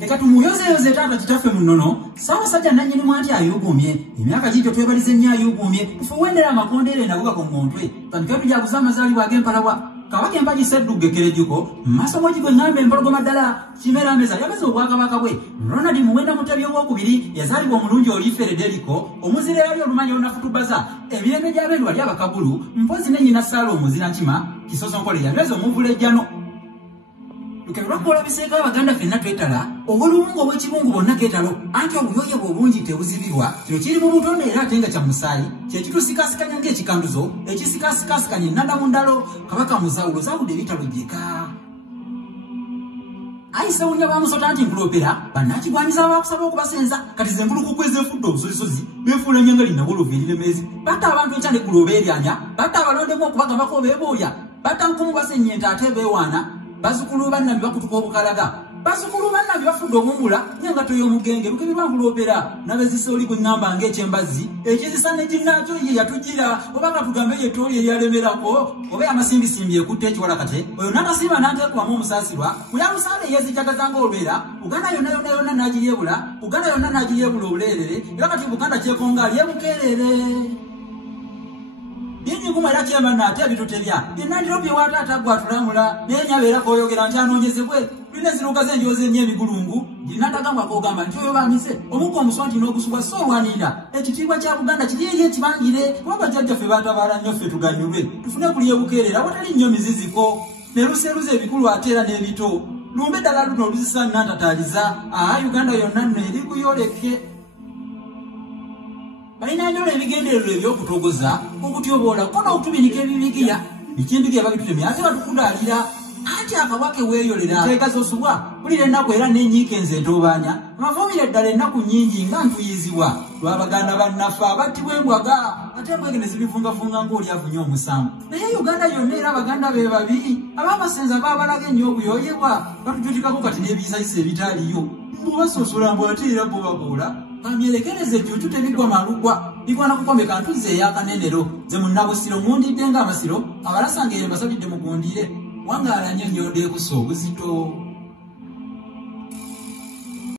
leka tumuyozeyoze taata kitaffe munono Ssaabasajja nannyini mwati ayugumye emyaka gityo twebalize nnyo ayugumye tufuwendera amakondeere nabuga ku ngontwe tandika tujaguza amazaalibwa ag'empalawa Kabaka Empagi Ssedduga Ekkerejjuko maaso mogi gwe ng'amba empologoma ddala Kimera Ameza yabeze obwakabaka bwe Ronald Muwenda Mutebi owookubiri yazaalibwa omulungi oli Federico omuzira yali olumanyi olunafutubaza emirembe gy'abendu wali abakabulu mpozi ne nnyina Saala omuzira nkima Kisosonkole yalweza omuvulejjano Lukebulwakola biseeka Abaganda ffenna twetala obulungu obw'ekibungu bonna keetalo anti obuyoye bw'obungi tebuzibirwa kino kiri mu butonde era ate nga kya musaayi kye kitusikaasikanya ng'ekikanduzo ekisikaasikaasikanya ennanda mu ndalo Kabaka Muzawulo zaawudde ebitalo byeka ayise wunya bamusota nti nkuloopera bannakigwanyiza abakusaba okubasenza kati ze nkulukuku ezefudde obusozisozi beefuula nnyanga linnabolovu eriremeezi batta abantu enkya ne kuloba eryanya batta abalondemu okubagambako beeboolya batta nkumu basennyenta ate beewaana Bazukulu bannabbi bakutuka obukalaga bazukulu bannabbi bafudde omumbula nyanga y'omugenge lukebirwa nkuloopera nabezisa oli gwe ngamba ng'ekyembazzi ekizisa ne ginnaakyo ye yatugira oba katugambe yettooli eryalemerako oba amasimbisimbi ekutte ekiwalakate oyo n'akasiba n'anteekwamu omusaasirwa muyalusaale yeezijagaza ng'olwera Uganda yonna n'agiryebula Uganda yonna n'agiryebula obuleerere era kati Buganda kyekonga alyebukeerere Bingi nguma era kyemba nate bitutebya. Yenandiro bye wataata gwatulamula nenya beera koyogera nti anoonyezebwe. Tulina ziruka zenjoze nnyo emigulungu. Ginatagamba kogamba nti oyo bamise. Omuko omuswanti n'ogusubwa so lwanira. Ekitiibwa kya Buganda kiri eri ekibangire. Kuba bajjajjaffe baatabaala nnyo ffe tuganyulwe. Tufune kulya bukeerera watali nnyo miziziko. Ne luseruze ebikulu ate era n'ebito. Lumbe ddala luno oluzisa nnantataliza. Uganda yonna nno eri kuyoleke. Balina nyola ebigendererwa ebyokutogoza okutyoboola kukola okutubinika ebibigira bikindigira babitutemye ate batukudaalira ate akawake weeyolera teekazosubwa bulira ennaku era n'enyiika enze entoobaanya amavuumire ddala ennaku nnyingi nga ntuyizibwa lw'Abaganda bannaffe abattibwa embwaga ate embwege ne zibifungafunga ng'oli afunye omusango naye Uganda yonna era Abaganda be babiri ab'amasenza baabalaga ennyo obuyooyebwa batujutikako kati n'ebiyisayisa ebitaaliyo mbubasosola mbw ate era bubaboola Kamyerekereze jjuju tebigwa malugwa bigwana kukomeka ntuze yakanenero ze munnabusiro mundidde ng'amasiro abalasanga ye mbasabidde mugundire wangaala nnyo nnyodde kusa obuzito